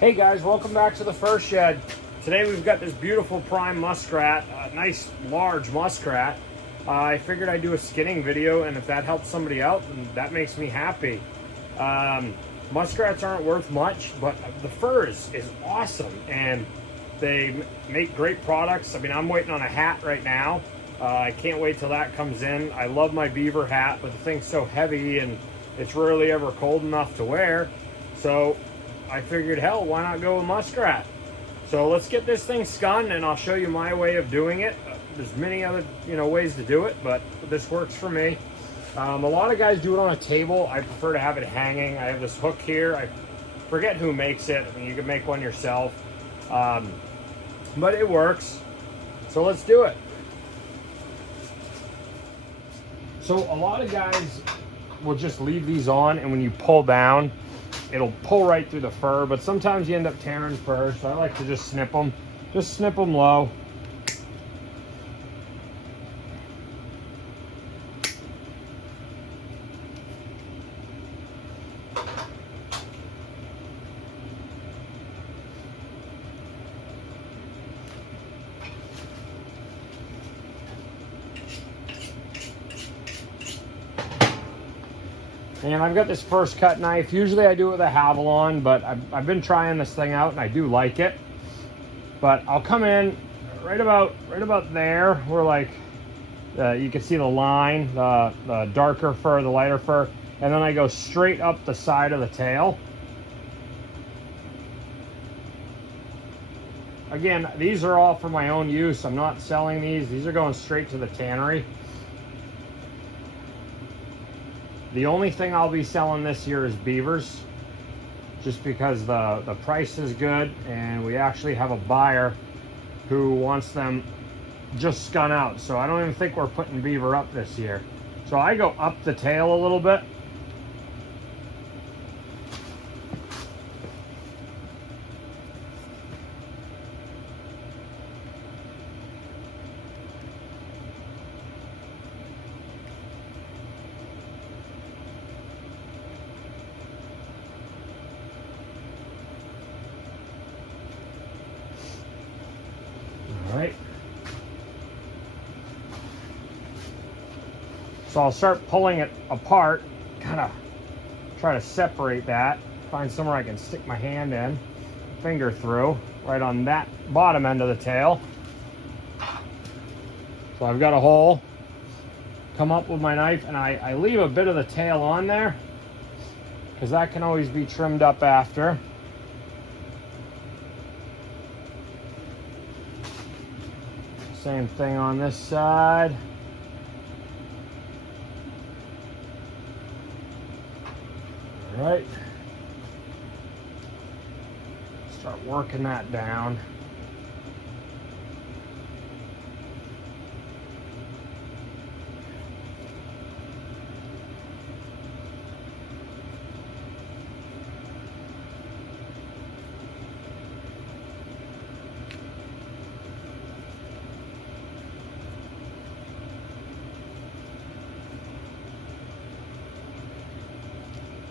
Hey guys, welcome back to the Fur Shed. Today we've got this beautiful prime muskrat, a nice large muskrat. I figured I'd do a skinning video, and if that helps somebody out, then that makes me happy. Muskrats aren't worth much, but the fur is awesome, and they make great products. I mean, I'm waiting on a hat right now. I can't wait till that comes in. I love my beaver hat, but the thing's so heavy and it's rarely ever cold enough to wear. So I figured, hell, why not go with muskrat? So let's get this thing skun, and I'll show you my way of doing it. There's many other ways to do it, but this works for me. A lot of guys do it on a table. I prefer to have it hanging. I have this hook here. I forget who makes it. I mean, you can make one yourself, but it works. So let's do it. So a lot of guys will just leave these on, and when you pull down, it'll pull right through the fur, but sometimes you end up tearing fur, so I like to just snip them. Just snip them low. And I've got this first cut knife. Usually I do it with a Havalon, but I've been trying this thing out and I do like it. But I'll come in right about there, where like you can see the line, the darker fur, the lighter fur, and then I go straight up the side of the tail. Again, these are all for my own use. I'm not selling these. These are going straight to the tannery. The only thing I'll be selling this year is beavers, just because the price is good, and we actually have a buyer who wants them just skun out. So I don't even think we're putting beaver up this year. So I go up the tail a little bit. All right. So I'll start pulling it apart, kind of try to separate that, find somewhere I can stick my hand in, finger through, right on that bottom end of the tail. So I've got a hole, come up with my knife, and I leave a bit of the tail on there, because that can always be trimmed up after. Same thing on this side. All right. Start working that down.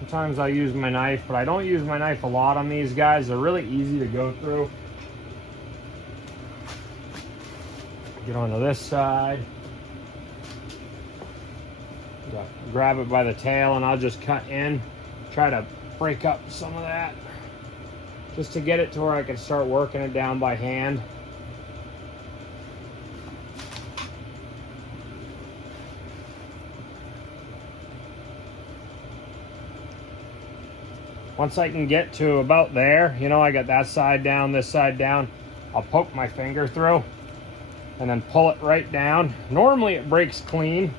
Sometimes I use my knife, but I don't use my knife a lot on these guys. They're really easy to go through. Get onto this side. Grab it by the tail, and I'll just cut in. Try to break up some of that, just to get it to where I can start working it down by hand. Once I can get to about there, I got that side down, this side down, I'll poke my finger through and then pull it right down. Normally it breaks clean.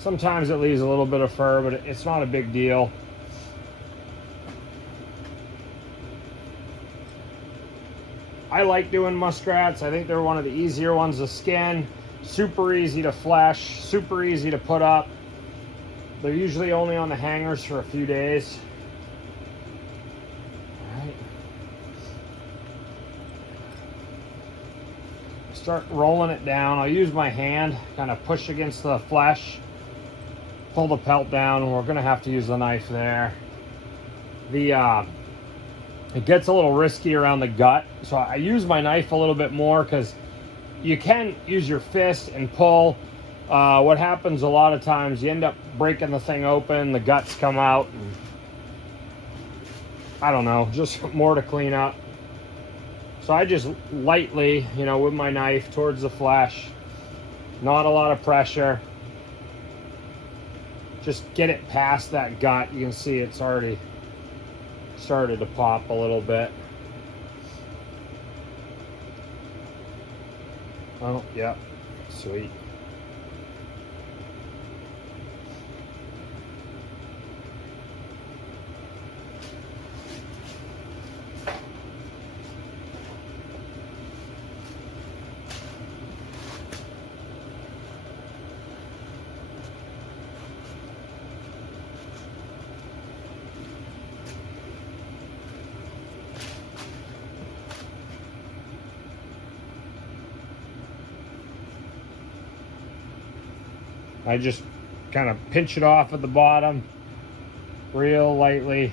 Sometimes it leaves a little bit of fur, but it's not a big deal. I like doing muskrats. I think they're one of the easier ones to skin. Super easy to flesh, super easy to put up. They're usually only on the hangers for a few days. All right. Start rolling it down. I'll use my hand, kind of push against the flesh, pull the pelt down, and we're gonna have to use the knife there. The It gets a little risky around the gut, so I use my knife a little bit more because you can use your fist and pull. What happens a lot of times, you end up breaking the thing open, the guts come out, and I don't know, just more to clean up. So I just lightly, you know, with my knife towards the flesh, not a lot of pressure. Just get it past that gut. You can see it's already started to pop a little bit. Oh, yeah, sweet. I just kind of pinch it off at the bottom real lightly.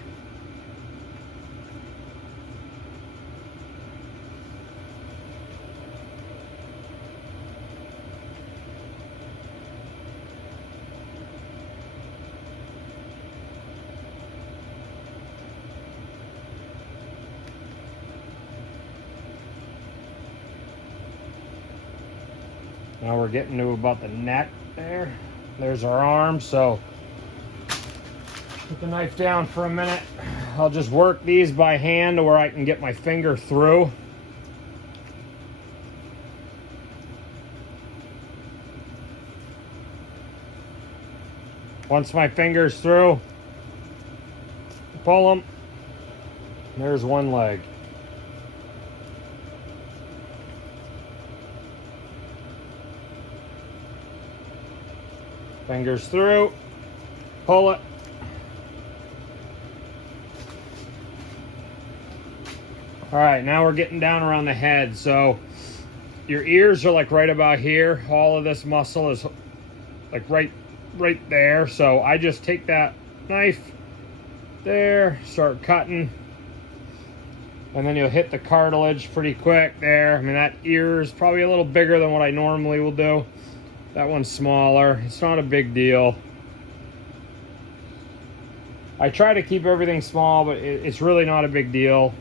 Now we're getting to about the neck there. There's our arm, so put the knife down for a minute. I'll just work these by hand to where I can get my finger through. Once my finger's through, pull them. There's one leg. Fingers through, pull it. All right, now we're getting down around the head. So your ears are like right about here. All of this muscle is like right there. So I just take that knife there, start cutting, and then you'll hit the cartilage pretty quick there. I mean, that ear is probably a little bigger than what I normally will do. That one's smaller. It's not a big deal. I try to keep everything small, but it's really not a big deal.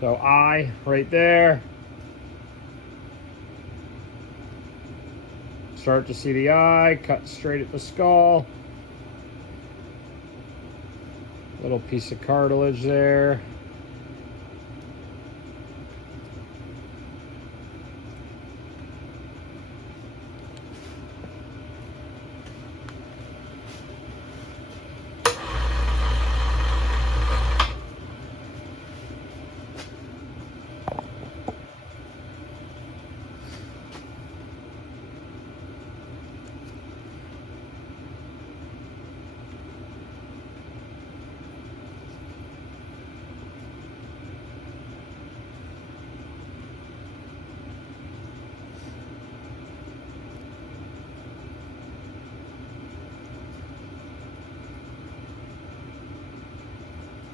So eye right there. Start to see the eye, cut straight at the skull. Little piece of cartilage there.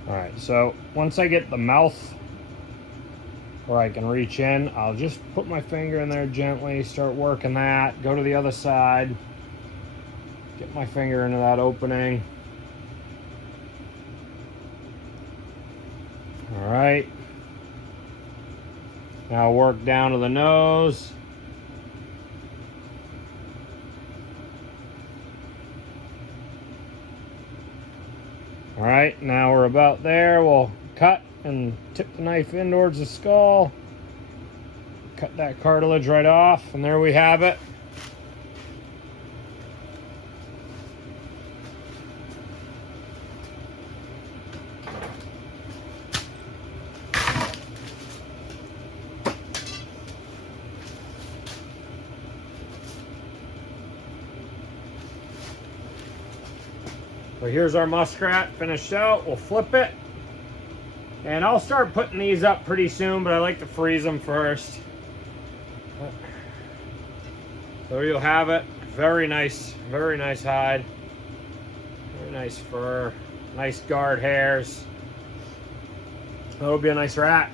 All right, so once I get the mouth where I can reach in, I'll just put my finger in there gently, start working that, go to the other side, get my finger into that opening. All right, now work down to the nose. All right, now we're about there. We'll cut and tip the knife in towards the skull. Cut that cartilage right off, and there we have it. So here's our muskrat finished out. We'll flip it. And I'll start putting these up pretty soon, but I like to freeze them first. There you'll have it. Very nice hide. Very nice fur, nice guard hairs. That'll be a nice rat.